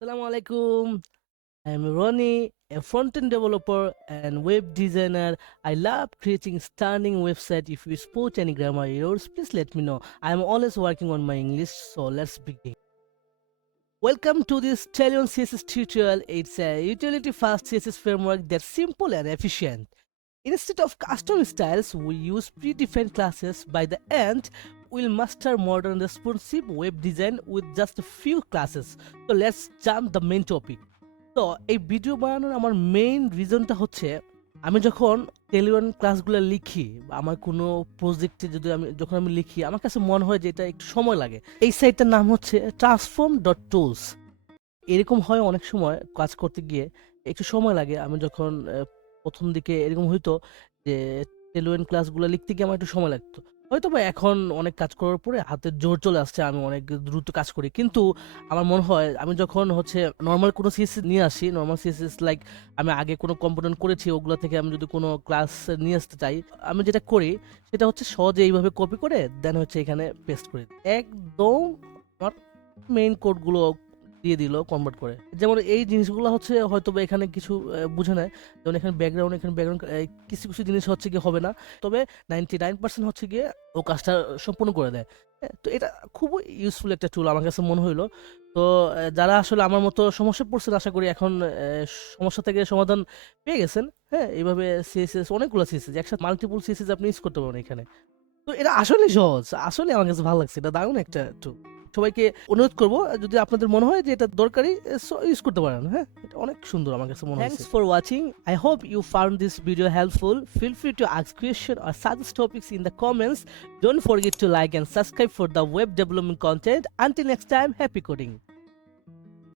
Assalamu alaikum. I'm Ronnie, a front-end developer and web designer. I love creating stunning website. If you spot any grammar errors, please let me know. I'm always working on my English, so let's begin. Welcome to this Tailwind CSS tutorial. It's a utility-fast CSS framework that's simple and efficient. Instead of custom styles, we use predefined classes. By the end, we'll master modern responsive web design with just a few classes. So let's jump the main topic. তো এই video বানানোর আমার main রিজনটা হচ্ছে আমি যখন টেলিওয়ান ক্লাসগুলো লিখি বা আমার কোনো প্রজেক্টে যদি যখন আমি লিখি আমার কাছে মনে হয় যে এটা একটু সময় লাগে। এই সাইটটার নাম হচ্ছে transform.tools। এরকম হয় অনেক সময় কাজ করতে গিয়ে একটু সময় লাগে। আমি যখন প্রথম দিকে এরকম হইতো যে টেলিওয়ান ক্লাসগুলো লিখতে গিয়ে আমার একটু সময় লাগতো। হয়তো বা এখন অনেক কাজ করার পরে হাতের জোর চলে আসছে, আমি অনেক দ্রুত কাজ করি। কিন্তু আমার মনে হয় আমি যখন হচ্ছে নর্মাল কোনো সিএসএস নিয়ে আসি, নর্মাল সিএসএস লাইক আমি আগে কোনো কম্পোনেন্ট করেছি ওগুলো থেকে আমি যদি কোনো ক্লাস নিয়ে আসতে চাই, আমি যেটা করি সেটা হচ্ছে সহজে এইভাবে কপি করে দেন হচ্ছে এখানে পেস্ট করে দিই। একদম আমার মেইন কোডগুলো দিয়ে দিল কনভার্ট করে। যেমন এই জিনিসগুলো হচ্ছে হয়তো বা এখানে কিছু বুঝে নেয়, যেমন এখানে ব্যাকগ্রাউন্ড কিছু কিছু জিনিস হচ্ছে গিয়ে হবে না, তবে 99% হচ্ছে গিয়ে ও কাজটা সম্পূর্ণ করে দেয়। তো এটা খুবই ইউজফুল একটা টুল আমার কাছে মনে হইলো। তো যারা আসলে আমার মতো সমস্যা পড়ছেন আশা করি এখন সমস্যা থেকে সমাধান পেয়ে গেছেন। হ্যাঁ, এইভাবে সিএসএস অনেকগুলো সিএসএস একসাথে মাল্টিপল সিএসএস আপনি ইউজ করতে পারেন এখানে। তো এটা আসলে সহজ, আসলে আমার কাছে ভালো লাগছে, এটা দারুণ একটা টুল। সবাইকে অনুরোধ করব যদি আপনাদের মনে হয় যে এটা দরকারি ইউজ করতে পারেন। হ্যাঁ, এটা অনেক সুন্দর আমার কাছে মনে হয়। Thanks for watching. I hope you found this video helpful. Feel free to ask questions or suggest topics in the comments. Don't forget to like and subscribe for the web development content. Until next time, happy coding.